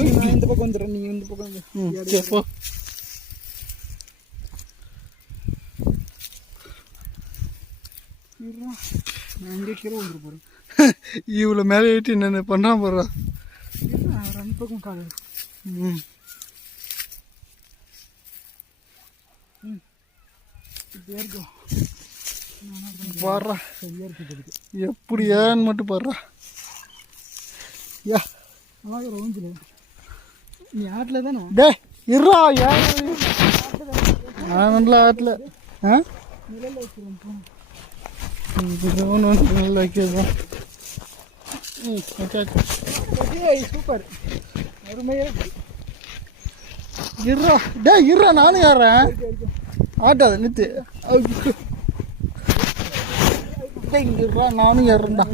இந்த பக்கம் வந்துடுறேன், நீங்கள் இந்த பக்கம் வந்து எப்போ நான் இங்கே கீழே வந்துட்டு போகிறேன். இவ்வளோ மேலே ஏற்றி என்ன பண்ணுறான் போடுறா. அவர் அந்த பக்கம் காடு. இப்படியா இருக்கும் பாடுறா. சரியாக இருக்குது. எப்படி ஏன்னு மட்டும் பாடுறா. யா அழகாக ரோஞ்சில் நீ ஆட்டில் தானே? டே இருறா. ஏன் நான் நல்லா ஆட்டில் நிலையில் வச்சுருவேன். ஒன்று நல்லா வைக்கிறதான். சூப்பர், அருமையாக இருக்கு. இருறா. டே இருறா, நானும் ஏறேன். ஆட்டாத நித்து. இருறா, நானும் ஏறேன்டா.